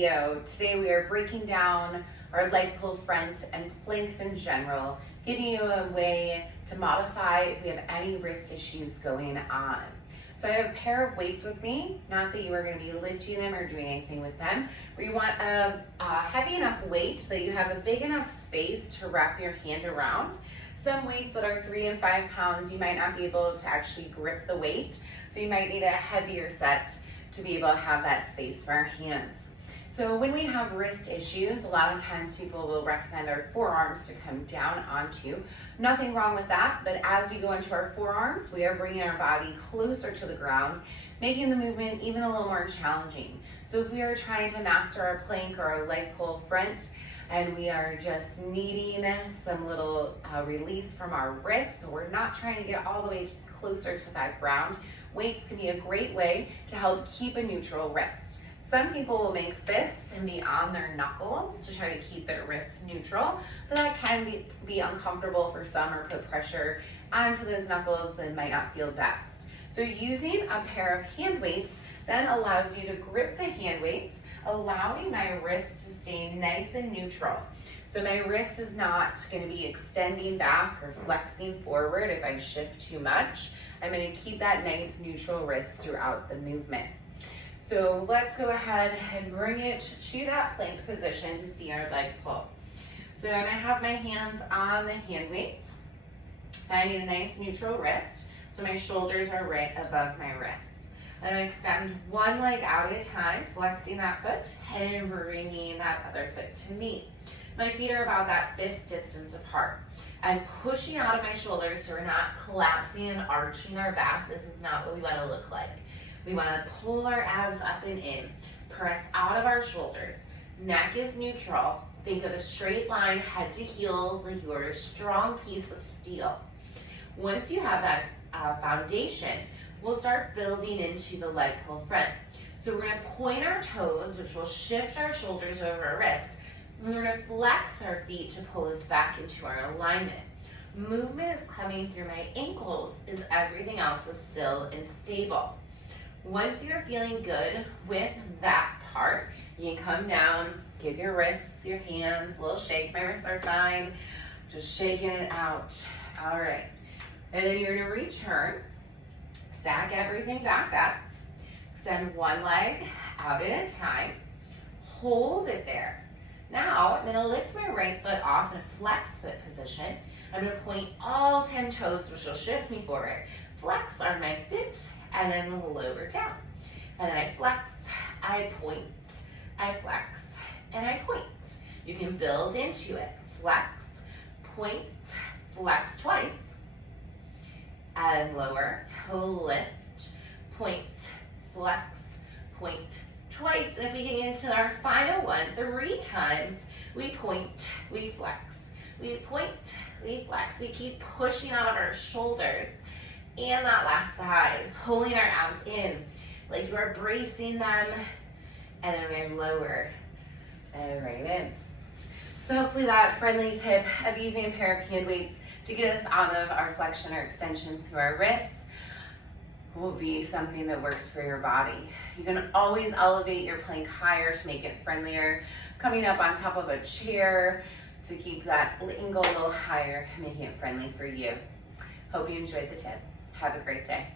video. Today we are breaking down our leg pull front and planks in general, giving you a way to modify if we have any wrist issues going on. So I have a pair of weights with me, not that you are going to be lifting them or doing anything with them, but you want a heavy enough weight that you have a big enough space to wrap your hand around. Some weights that are 3 and 5 pounds, you might not be able to actually grip the weight, so you might need a heavier set to be able to have that space for our hands. So when we have wrist issues, a lot of times people will recommend our forearms to come down onto. Nothing wrong with that, but as we go into our forearms, we are bringing our body closer to the ground, making the movement even a little more challenging. So if we are trying to master our plank or our leg pull front, and we are just needing some little release from our wrist, but we're not trying to get all the way closer to that ground, weights can be a great way to help keep a neutral wrist. Some people will make fists and be on their knuckles to try to keep their wrists neutral, but that can be uncomfortable for some or put pressure onto those knuckles that might not feel best. So using a pair of hand weights then allows you to grip the hand weights, allowing my wrist to stay nice and neutral. So my wrist is not going to be extending back or flexing forward if I shift too much. I'm going to keep that nice neutral wrist throughout the movement. So let's go ahead and bring it to that plank position to see our leg pull. So I'm going to have my hands on the hand weights. I need a nice neutral wrist, so my shoulders are right above my wrists. I'm going to extend one leg out at a time, flexing that foot and bringing that other foot to me. My feet are about that fist distance apart. I'm pushing out of my shoulders so we're not collapsing and arching our back. This is not what we want to look like. We want to pull our abs up and in, press out of our shoulders. Neck is neutral. Think of a straight line, head to heels, like you are a strong piece of steel. Once you have that foundation, we'll start building into the leg pull front. So we're going to point our toes, which will shift our shoulders over our wrists. And we're going to flex our feet to pull us back into our alignment. Movement is coming through my ankles as everything else is still and stable. Once you're feeling good with that part, you can come down, give your wrists, your hands a little shake. My wrists are fine. Just shaking it out. All right. And then you're going to return. Stack everything back up. Extend one leg out at a time. Hold it there. Now, I'm going to lift my right foot off in a flex foot position. I'm going to point all 10 toes, which will shift me forward. Flex on my foot, and then lower down. And then I flex, I point, I flex, and I point. You can build into it. Flex, point, flex twice, and lower, lift, point, flex, point, twice. And if we get into our final one, 3 times, we point, we flex. We point, we flex. We keep pushing out of our shoulders. And that last side, pulling our abs in like you are bracing them. And then we're going to lower and right in. So hopefully that friendly tip of using a pair of hand weights to get us out of our flexion or extension through our wrists will be something that works for your body. You can always elevate your plank higher to make it friendlier, coming up on top of a chair to keep that angle a little higher, making it friendly for you. Hope you enjoyed the tip. Have a great day.